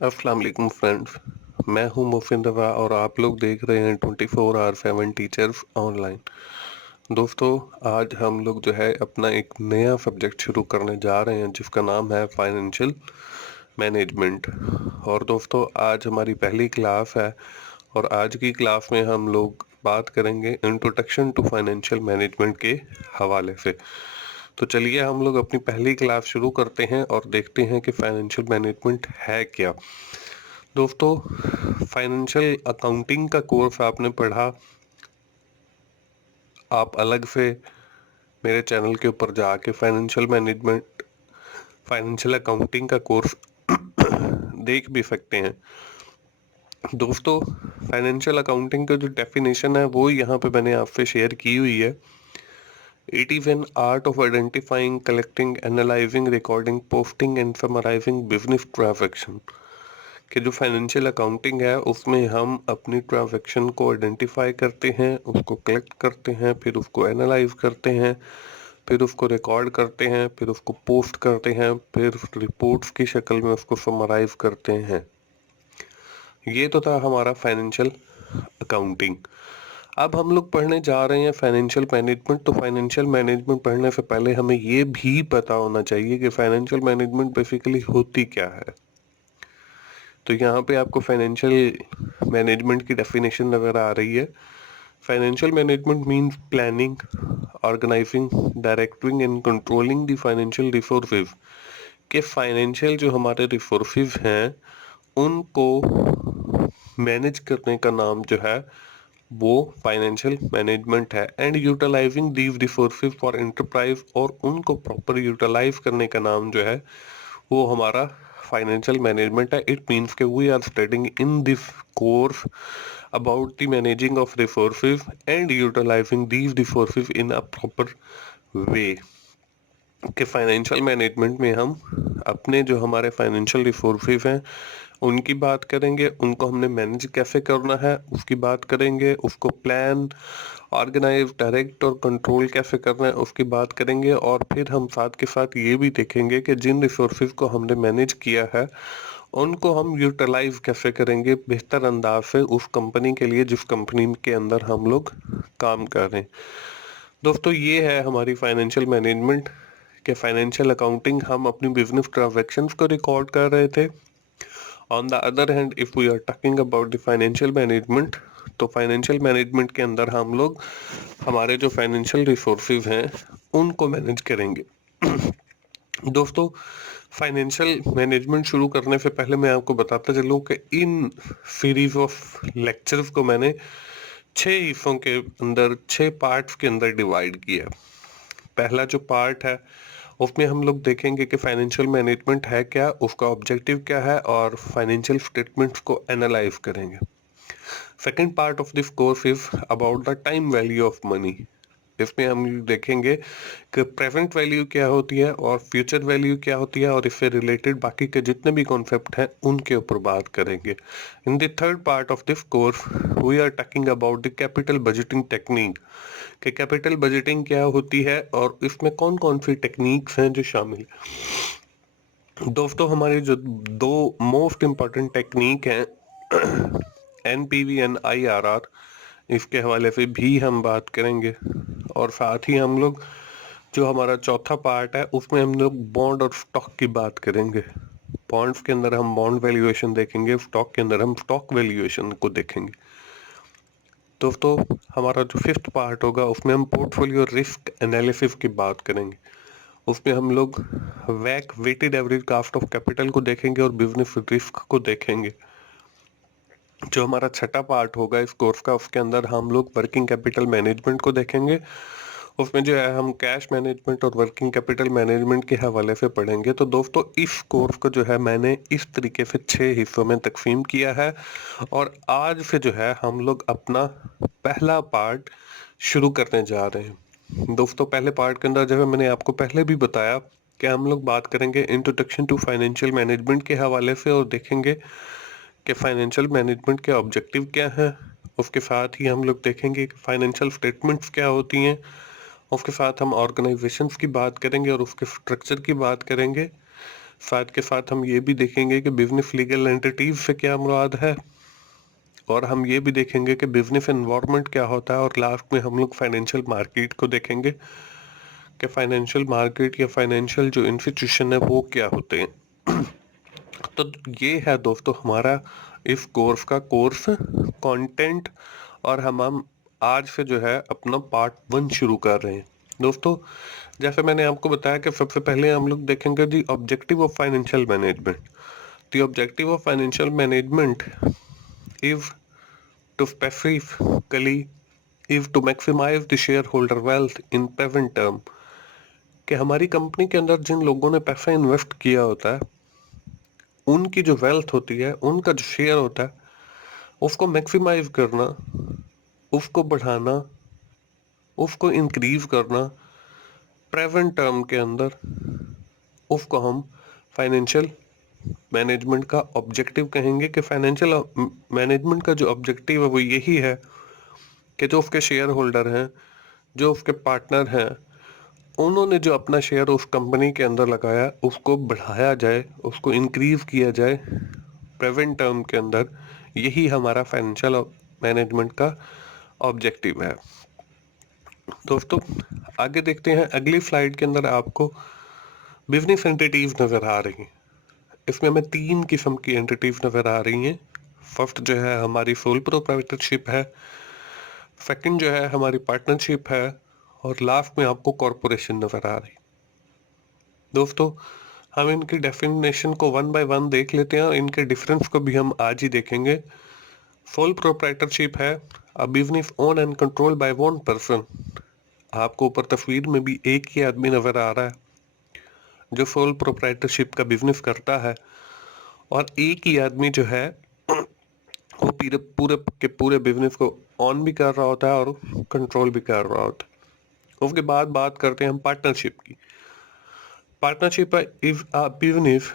अस्सलाम वालेकुम फ्रेंड्स। मैं हूं मोहसिन रज़ा और आप लोग देख रहे हैं 24/7 टीचर्स ऑनलाइन। दोस्तों, आज हम लोग जो है अपना एक नया सब्जेक्ट शुरू करने जा रहे हैं जिसका नाम है फाइनेंशियल मैनेजमेंट। और दोस्तों, आज हमारी पहली क्लास है और आज की क्लास में हम लोग बात करेंगे इंट्रोडक्शन टू फाइनेंशियल मैनेजमेंट के हवाले से। तो चलिए हम लोग अपनी पहली क्लास शुरू करते हैं और देखते हैं कि फाइनेंशियल मैनेजमेंट है क्या। दोस्तों, फाइनेंशियल अकाउंटिंग का कोर्स आपने पढ़ा, आप अलग से मेरे चैनल के ऊपर जाके फाइनेंशियल अकाउंटिंग का कोर्स देख भी सकते हैं। दोस्तों, फाइनेंशियल अकाउंटिंग का जो डेफिनेशन है वो यहाँ पे मैंने आपसे शेयर की हुई है। It is an art of identifying, collecting, analysing, recording, posting and summarising business transaction. कि जो फाइनेंशियल अकाउंटिंग है उसमें हम अपनी ट्रांजैक्शन को आइडेंटिफाई करते हैं, उसको कलेक्ट करते हैं, फिर उसको एनालाइज करते हैं, फिर उसको रिकॉर्ड करते हैं, फिर उसको पोस्ट करते हैं, फिर रिपोर्ट्स की शक्ल में उसको समराइज करते हैं। ये तो था हमारा फाइनेंशियल अकाउंटिंग। अब हम लोग पढ़ने जा रहे हैं फाइनेंशियल मैनेजमेंट। तो फाइनेंशियल मैनेजमेंट पढ़ने से पहले हमें ये भी पता होना चाहिए कि फाइनेंशियल मैनेजमेंट बेसिकली होती क्या है। तो यहाँ पे आपको फाइनेंशियल मैनेजमेंट की डेफिनेशन नज़र आ रही है। Financial management means planning, organising, directing and controlling the financial resources. के फाइनेंशियल जो हमारे रिसोर्सेज हैं उनको मैनेज करने का नाम जो है वो फाइनेंशियल मैनेजमेंट है। And utilising these resources for enterprise, और उनको प्रॉपर यूटिलाइज करने का नाम जो है वो हमारा फाइनेंशियल मैनेजमेंट है। इट मीन्स के we are studying in this course about the managing of resources and utilising these resources in a proper way. कि फाइनेंशियल मैनेजमेंट में हम अपने जो हमारे फाइनेंशियल रिसोर्सेज हैं उनकी बात करेंगे, उनको हमने मैनेज कैसे करना है उसकी बात करेंगे, उसको प्लान, ऑर्गेनाइज, डायरेक्ट और कंट्रोल कैसे करना है उसकी बात करेंगे, और फिर हम साथ के साथ ये भी देखेंगे कि जिन रिसोर्सेज को हमने मैनेज किया है उनको हम यूटिलाइज कैसे करेंगे बेहतर अंदाज से उस कंपनी के लिए जिस कंपनी के अंदर हम लोग काम कर रहे हैं। दोस्तों, ये है हमारी फाइनेंशियल मैनेजमेंट। के फाइनेंशियल अकाउंटिंग हम अपनी बिजनेस ट्रांजैक्शंस को रिकॉर्ड कर रहे थे। On the other hand, if we are talking about the financial management, तो फाइनेंशियल मैनेजमेंट के अंदर हम लोग हमारे जो फाइनेंशियल रिसोर्सेज हैं उनको मैनेज करेंगे। दोस्तों, फाइनेंशियल मैनेजमेंट शुरू करने से पहले मैं आपको बताता चलूं कि इन सीरीज ऑफ लेक्चर्स को मैंने 6 हिस्सों के अंदर, 6 पार्ट्स के अंदर डिवाइड किया। पहला जो पार्ट है उसमें हम लोग देखेंगे कि फाइनेंशियल मैनेजमेंट है क्या, उसका ऑब्जेक्टिव क्या है, और फाइनेंशियल स्टेटमेंट्स को एनालाइज करेंगे। Second part of this course is about the time value of money. इसमें हम देखेंगे कि प्रेजेंट वैल्यू क्या होती है और फ्यूचर वैल्यू क्या होती है, और इससे रिलेटेड बाकी के जितने भी कॉन्सेप्ट हैं उनके ऊपर बात करेंगे। In the third part of this course we are talking about the capital budgeting technique. कि कैपिटल बजटिंग क्या होती है और इसमें कौन कौन सी टेक्निक्स हैं जो शामिल हैं। दोस्तों, हमारी जो दो मोस्ट इम्पॉर्टेंट टेक्निक हैं एनपीवी एंड आईआरआर, इसके हवाले से भी हम बात करेंगे। और साथ ही हम लोग जो हमारा चौथा पार्ट है उसमें हम लोग बॉन्ड और स्टॉक की बात करेंगे। बॉन्ड्स के अंदर हम बॉन्ड वैल्यूएशन देखेंगे, स्टॉक के अंदर हम स्टॉक वैल्यूएशन को देखेंगे। दोस्तों, हमारा जो फिफ्थ पार्ट होगा उसमें हम पोर्टफोलियो रिस्क एनालिसिस की बात करेंगे। उसमें हम लोग वैक, weighted average cost of capital को देखेंगे और बिजनेस रिस्क को देखेंगे। जो हमारा छठा पार्ट होगा इस कोर्स का उसके अंदर हम लोग वर्किंग कैपिटल मैनेजमेंट को देखेंगे। उसमें जो है हम कैश मैनेजमेंट और वर्किंग कैपिटल मैनेजमेंट के हवाले से पढ़ेंगे। तो दोस्तों, इस कोर्स को जो है मैंने इस तरीके से 6 हिस्सों में तकसीम किया है और आज से जो है हम लोग अपना पहला पार्ट शुरू करने जा रहे हैं। दोस्तों, पहले पार्ट के अंदर जो है मैंने आपको पहले भी बताया कि हम लोग बात करेंगे इंट्रोडक्शन टू फाइनेंशियल मैनेजमेंट के हवाले से और देखेंगे कि फाइनेंशियल मैनेजमेंट के ऑब्जेक्टिव क्या हैं। उसके साथ ही हम लोग देखेंगे कि फाइनेंशियल स्टेटमेंट्स क्या होती हैं। उसके साथ हम ऑर्गेनाइजेशंस की बात करेंगे और उसके स्ट्रक्चर की बात करेंगे। साथ के साथ हम ये भी देखेंगे कि बिजनेस लीगल एंटिटीज से क्या मुराद है, और हम ये भी देखेंगे कि बिजनेस एनवायरनमेंट क्या होता है, और लास्ट में हम लोग फाइनेंशियल मार्केट को देखेंगे कि फाइनेंशियल मार्केट या फाइनेंशियल जो इंस्टीट्यूशन है वो क्या होते हैं। तो ये है दोस्तों हमारा इस कोर्स का कोर्स कंटेंट, और हम आज से जो है अपना पार्ट 1 शुरू कर रहे हैं। दोस्तों जैसे मैंने आपको बताया कि सबसे पहले हम लोग देखेंगे the objective of financial management. The objective of financial management is to specifically is to maximise the shareholder wealth in present term, कि हमारी कंपनी के अंदर जिन लोगों ने पैसा इन्वेस्ट किया होता है उनकी जो वेल्थ होती है, उनका जो शेयर होता है, उसको मैक्सिमाइज करना, उसको बढ़ाना, उसको इंक्रीज करना प्रेजेंट टर्म के अंदर, उसको हम फाइनेंशियल मैनेजमेंट का ऑब्जेक्टिव कहेंगे। कि फाइनेंशियल मैनेजमेंट का जो ऑब्जेक्टिव है वो यही है कि जो उसके शेयर होल्डर हैं, जो उसके पार्टनर हैं, उन्होंने जो अपना शेयर उस कंपनी के अंदर लगाया उसको बढ़ाया जाए, उसको इंक्रीज किया जाए प्रेजेंट टर्म के अंदर। यही हमारा फाइनेंशियल मैनेजमेंट का ऑब्जेक्टिव है। दोस्तों आगे देखते हैं, अगली स्लाइड के अंदर आपको बिजनेस एंटिटीज नजर आ रही हैं। इसमें हमें 3 किस्म की एंटिटीज नजर आ रही हैं। फर्स्ट जो है हमारी सोल प्रोप्राइटरशिप है, सेकंड जो है हमारी पार्टनरशिप है, और लास्ट में आपको कॉरपोरेशन नजर आ रही। दोस्तों हम इनकी डेफिनेशन को 1 बाय 1 देख लेते हैं, और इनके डिफरेंस को भी हम आज ही देखेंगे। सोल प्रोप्राइटरशिप है a business own and control by one person. आपको ऊपर तस्वीर में भी एक ही आदमी नजर आ रहा है जो सोल प्रोप्राइटरशिप का बिजनेस करता है, और एक ही आदमी जो है वो पूरे पूरे के पूरे बिजनेस को ऑन भी कर रहा होता है और कंट्रोल भी कर रहा होता है। उसके बाद बात करते हैं हम पार्टनरशिप की। Partnership is a business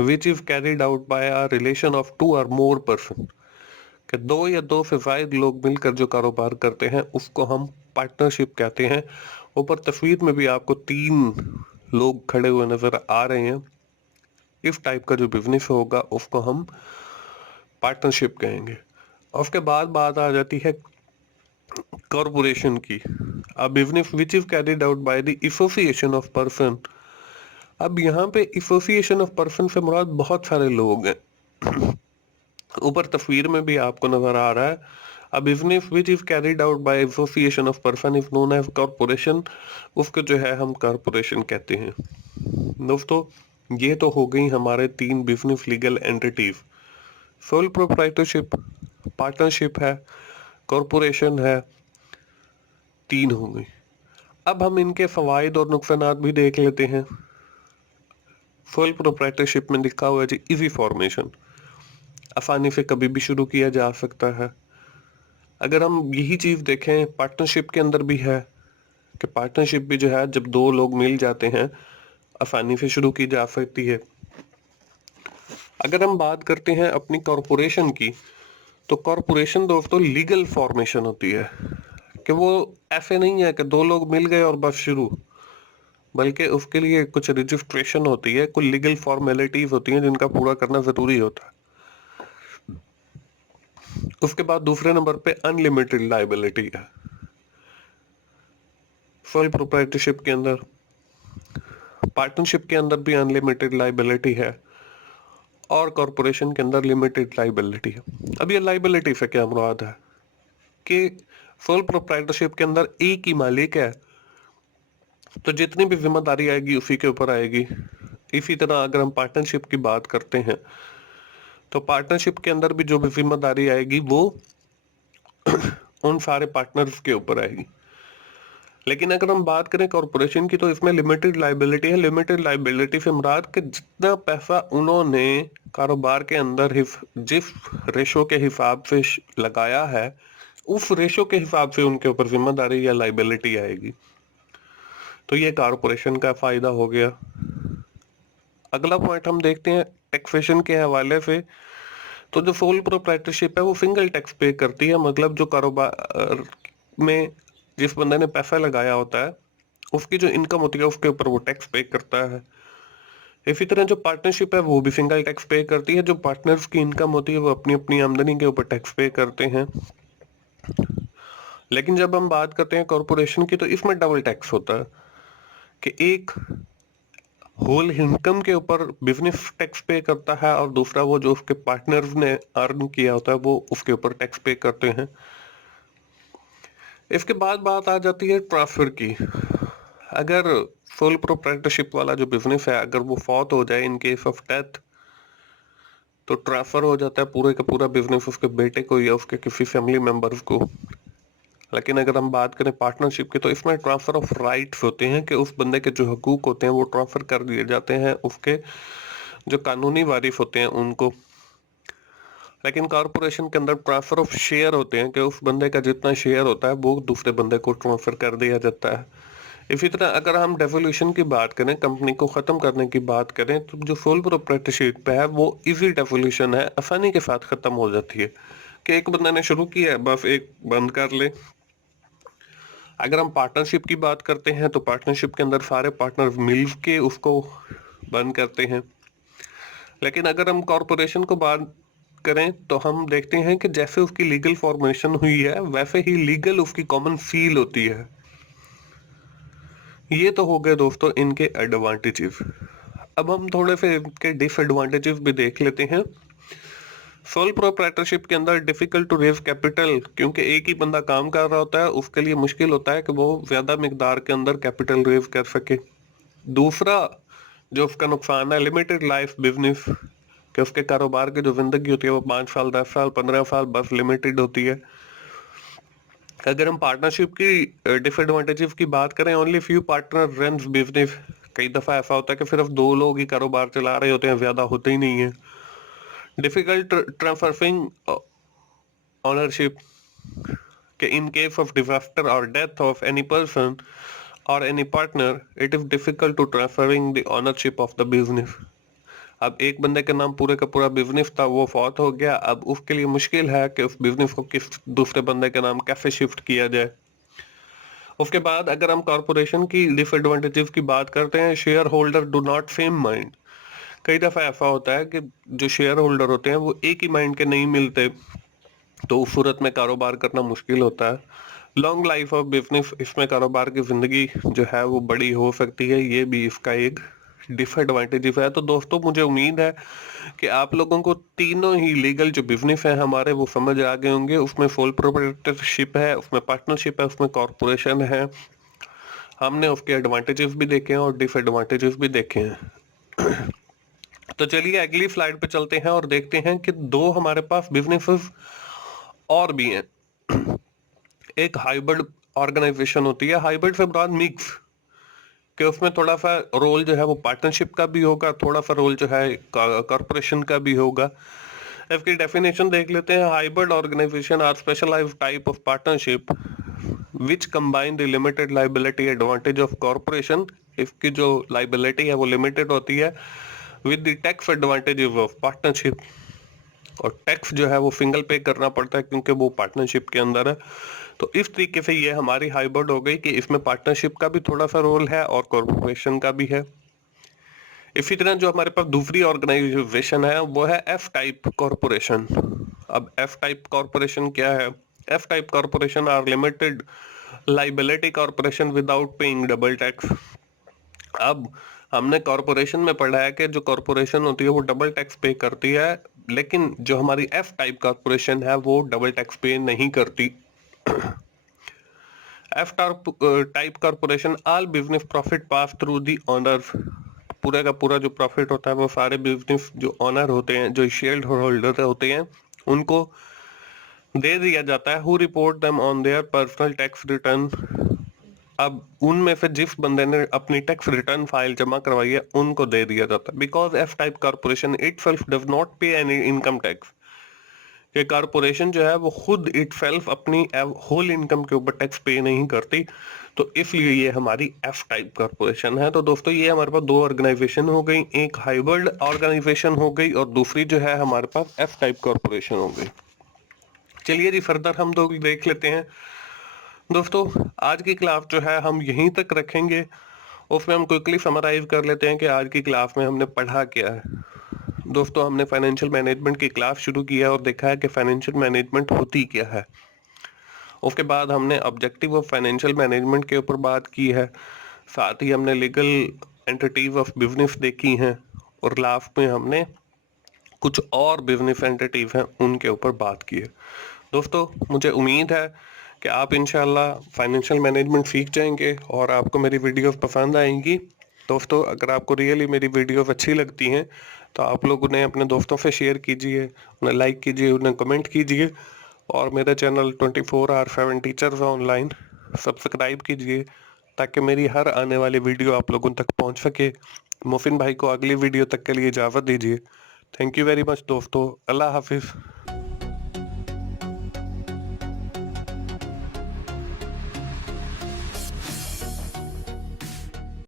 which is carried out bye a relation of 2 और मोर पर्सन, कि 2 या 2 से ज्यादा लोग मिलकर जो कारोबार करते हैं उसको हम पार्टनरशिप कहते हैं। ऊपर तस्वीर में भी आपको 3 लोग खड़े हुए नजर आ रहे हैं। इस टाइप का जो बिजनेस होगा उसको हम पार्टनरशिप कहेंगे। और उसके बाद बात आ जाती है कॉरपोरेशन की। अ business which is carried out by the association of person. अब यहाँ पे एसोसिएशन ऑफ पर्सन से मुराद बहुत सारे लोग हैं। ऊपर तस्वीर में भी आपको नजर आ रहा है, a business which is carried out by association of person is known as corporation. उसको जो है हम कॉरपोरेशन कहते हैं। दोस्तों ये तो हो गई हमारे 3 business legal entities, sole proprietorship, partnership है, कॉरपोरेशन है, 3 हो गई। अब हम इनके फवाइद और नुकसानात भी देख लेते हैं। सोल प्रोप्राइटरशिप में लिखा हुआ है जी इजी फॉर्मेशन, आसानी से कभी भी शुरू किया जा सकता है। अगर हम यही चीज देखें पार्टनरशिप के अंदर भी है कि पार्टनरशिप भी जो है जब 2 लोग मिल जाते हैं आसानी से शुरू की जा सकती है। अगर हम बात करते हैं अपनी कॉरपोरेशन की, तो कॉरपोरेशन दोस्तों लीगल फॉर्मेशन होती है, कि वो ऐसे नहीं है कि 2 लोग मिल गए और बस शुरू, बल्कि उसके लिए कुछ रजिस्ट्रेशन होती है, कुछ लीगल फॉर्मेलिटीज होती हैं जिनका पूरा करना जरूरी होता है। उसके बाद दूसरे नंबर पे अनलिमिटेड लाइबिलिटी है सोल प्रोप्राइटरशिप के अंदर। पार्टनरशिप के अंदर भी अनलिमिटेड लाइबिलिटी है, और कॉरपोरेशन के अंदर लिमिटेड लाइबिलिटी है। अब ये लाइबिलिटी से क्या मुराद है कि सोल प्रोप्राइटरशिप के अंदर एक ही मालिक है, तो जितनी भी जिम्मेदारी आएगी उसी के ऊपर आएगी। इसी तरह अगर हम पार्टनरशिप की बात करते हैं तो पार्टनरशिप के अंदर भी जो भी जिम्मेदारी आएगी वो उन सारे पार्टनर्स के ऊपर आएगी। लेकिन अगर हम बात करें कॉरपोरेशन की तो इसमें लिमिटेड लाइबिलिटी है। लिमिटेड लाइबिलिटी से मुराद कि जितना पैसा उन्होंने कारोबार के अंदर जिस रेशो के हिसाब से लगाया है उस रेशो के हिसाब से उनके ऊपर जिम्मेदारी या लाइबिलिटी आएगी। तो ये कॉरपोरेशन का फायदा हो गया। अगला पॉइंट हम देखते हैं टैक्सेशन के हवाले से। तो जो सोल प्रोप्राइटरशिप है वो सिंगल टैक्स पे करती है, मतलब जो कारोबार में जिस बंदे ने पैसा लगाया होता है उसकी जो इनकम होती है उसके ऊपर वो टैक्स पे करता है। इसी तरह जो पार्टनरशिप है वो भी सिंगल टैक्स पे करती है। जो पार्टनर्स की इनकम होती है वो अपनी अपनी आमदनी के ऊपर टैक्स पे करते हैं। लेकिन जब हम बात करते हैं कॉरपोरेशन की तो इसमें डबल टैक्स होता है कि एक होल इनकम के ऊपर बिजनेस टैक्स पे करता है और दूसरा वो जो उसके पार्टनर्स ने अर्न किया होता है वो उसके ऊपर टैक्स पे करते हैं। इसके बाद बात आ जाती है ट्रांसफर की। अगर सोल प्रोप्राइटरशिप वाला जो बिजनेस है अगर वो फौत हो जाए इन केस ऑफ डेथ तो ट्रांसफर हो जाता है पूरे का पूरा बिजनेस उसके बेटे को या उसके किसी फैमिली मेंबर्स को। लेकिन अगर हम बात करें पार्टनरशिप की तो इसमें ट्रांसफर ऑफ राइट्स होते हैं कि उस बंदे के जो हकूक होते हैं वो ट्रांसफर कर दिए जाते हैं उसके जो कानूनी वारिस होते हैं उनको। लेकिन कॉरपोरेशन के अंदर ट्रांसफर ऑफ शेयर होते हैं कि उस बंदे का जितना शेयर होता है वो दूसरे बंदे को ट्रांसफर कर दिया जाता है। इसी तरह अगर हम डेवोल्यूशन की बात करें, कंपनी को खत्म करने की बात करें, तो जो सोल प्रोप्राइटरशिप है वो इजी डेवोल्यूशन है, आसानी के साथ खत्म हो जाती है कि एक बंदे ने शुरू किया है बस एक बंद कर ले। अगर हम पार्टनरशिप की बात करते हैं तो पार्टनरशिप के अंदर सारे पार्टनर मिल के उसको बंद करते हैं। लेकिन अगर हम कॉरपोरेशन को बात करें तो हम देखते हैं कि जैसे उसकी लीगल फॉर्मेशन हुई है वैसे ही लीगल उसकी कॉमन सील होती है। ये तो हो गए दोस्तों इनके एडवांटेजेस। अब हम थोड़े से इनके डिसएडवांटेजेस भी देख लेते हैं। सोल प्रोप्राइटरशिप के अंदर डिफिकल्ट टू रेज कैपिटल, क्योंकि एक ही बंदा काम कर रहा होता है उसके लिए मुश्किल होता है कि वो ज्यादा मिकदार के अंदर कैपिटल रेज कर सके। दूसरा जो उसका नुकसान है लिमिटेड लाइफ बिजनेस, कि उसके कारोबार की जो जिंदगी होती है वो 5 साल 10 साल 15 साल बस लिमिटेड होती है। अगर हम पार्टनरशिप की डिसएडवांटेजेस की बात करें, only few partner runs business. कई दफा ऐसा होता है कि सिर्फ 2 लोग ही कारोबार चला रहे होते हैं, ज्यादा होते ही नहीं है। डिफिकल्ट ट्रांसफरिंग ओनरशिप, कि in case of disaster or death of any person or any partner it is difficult to transferring the ownership of the business। अब एक बंदे के नाम पूरे का पूरा बिजनेस था, वो फौत हो गया, अब उसके लिए मुश्किल है कि उस बिजनेस को किस दूसरे बंदे के नाम कैसे शिफ्ट किया जाए। उसके बाद अगर हम कॉरपोरेशन की डिसएडवांटेजेस की बात करते हैं, share holder do not same mind. कई दफा ऐसा होता है कि जो शेयर होल्डर होते हैं वो एक ही माइंड के नहीं मिलते, तो उस सूरत में कारोबार करना मुश्किल होता है। लॉन्ग लाइफ ऑफ बिजनेस, इसमें कारोबार की जिंदगी जो है वो बड़ी हो सकती है, ये भी इसका एक डिसएडवांटेज है। तो दोस्तों मुझे उम्मीद है कि आप लोगों को तीनों ही लीगल जो बिजनेस है हमारे वो समझ आ गए होंगे। उसमें सोल प्रोप्राइटरशिप है, उसमें पार्टनरशिप है, उसमें कॉरपोरेशन है। हमने उसके एडवांटेजेस भी देखे हैं और डिसएडवांटेजेस भी देखे हैं। तो चलिए अगली स्लाइड पे चलते हैं और देखते हैं कि दो हमारे पास बिजनेसेस और भी हैं। एक हाइब्रिड ऑर्गेनाइजेशन होती है, हाइब्रिड से मुराद मिक्स, कि उसमें थोड़ा सा रोल जो है वो पार्टनरशिप का भी होगा, थोड़ा सा रोल जो है कॉर्पोरेशन का भी होगा। इसकी डेफिनेशन देख लेते हैं। Hybrid organisation are specialised type of partnership which combine the limited liability advantage of corporation. इसकी जो लाइबिलिटी है वो लिमिटेड होती है with the tax advantages of partnership, और टैक्स जो है वो सिंगल पे करना पड़ता है क्योंकि वो पार्टनरशिप के अंदर है। तो इस तरीके से ये हमारी हाइब्रिड हो गई कि इसमें पार्टनरशिप का भी थोड़ा सा रोल है और कॉर्पोरेशन का भी है। इसी तरह जो हमारे पास दूसरी ऑर्गेनाइजेशन है वो है एफ टाइप कॉर्पोरेशन। अब एफ टाइप कॉर्पोरेशन क्या है? F type corporation are limited liability corporation without paying double tax. अब हमने कॉर्पोरेशन में पढ़ा है कि जो कॉर्पोरेशन होती है वो डबल टैक्स पे करती है, लेकिन जो हमारी एफ टाइप कॉर्पोरेशन है वो डबल टैक्स पे नहीं करती। F type corporation all business profit pass through the owner. पूरा का पूरा जो प्रॉफिट होता है वो सारे बिजनेस जो ऑनर होते हैं, जो शेयर होल्डर होते हैं, उनको दे दिया जाता है। Who report them on their personal tax return. अब उनमें से जिस बंदे ने अपनी टैक्स रिटर्न फाइल जमा करवाई है उनको दे दिया जाता है। Because F type corporation itself does not पे एनी इनकम टैक्स। ये कॉर्पोरेशन जो है वो खुद इटसेल्फ अपनी होल इनकम के ऊपर टैक्स पे नहीं करती, तो इसलिए ये हमारी एफ टाइप कॉर्पोरेशन है। तो दोस्तों ये हमारे पास दो ऑर्गेनाइजेशन हो गई, एक हाइब्रिड ऑर्गेनाइजेशन हो गई और दूसरी जो है हमारे पास एफ टाइप कॉर्पोरेशन हो गई। चलिए जी फर्दर हम दो देख लेते हैं। दोस्तों आज की क्लास जो है हम यहीं तक रखेंगे। उसमें हम क्विकली समराइज कर लेते हैं कि आज की क्लास में हमने पढ़ा क्या है। दोस्तों, हमने फाइनेंशियल मैनेजमेंट की क्लास शुरू किया और देखा है कि फाइनेंशियल मैनेजमेंट होती क्या है। उसके बाद हमने ऑब्जेक्टिव ऑफ फाइनेंशियल मैनेजमेंट के ऊपर बात की है, साथ ही हमने लीगल एंटिटीज ऑफ बिजनेस देखी हैं और लास्ट में हमने कुछ और बिजनेस एंटिटीज हैं उनके ऊपर बात की है। दोस्तों, मुझे उम्मीद है कि आप इंशाल्लाह फाइनेंशियल मैनेजमेंट सीख जाएंगे और आपको मेरी वीडियोस पसंद आएंगी। दोस्तों, अगर आपको रियली मेरी वीडियोस अच्छी लगती हैं तो आप लोग उन्हें अपने दोस्तों से शेयर कीजिए, उन्हें लाइक कीजिए, उन्हें कमेंट कीजिए और मेरा चैनल 24/7 टीचर्स ऑनलाइन सब्सक्राइब कीजिए ताकि मेरी हर आने वाली वीडियो आप लोगों तक पहुंच सके। मोहसिन भाई को अगली वीडियो तक के लिए इजाज़त दीजिए। थैंक यू वेरी मच दोस्तों। अल्लाह हाफिज़।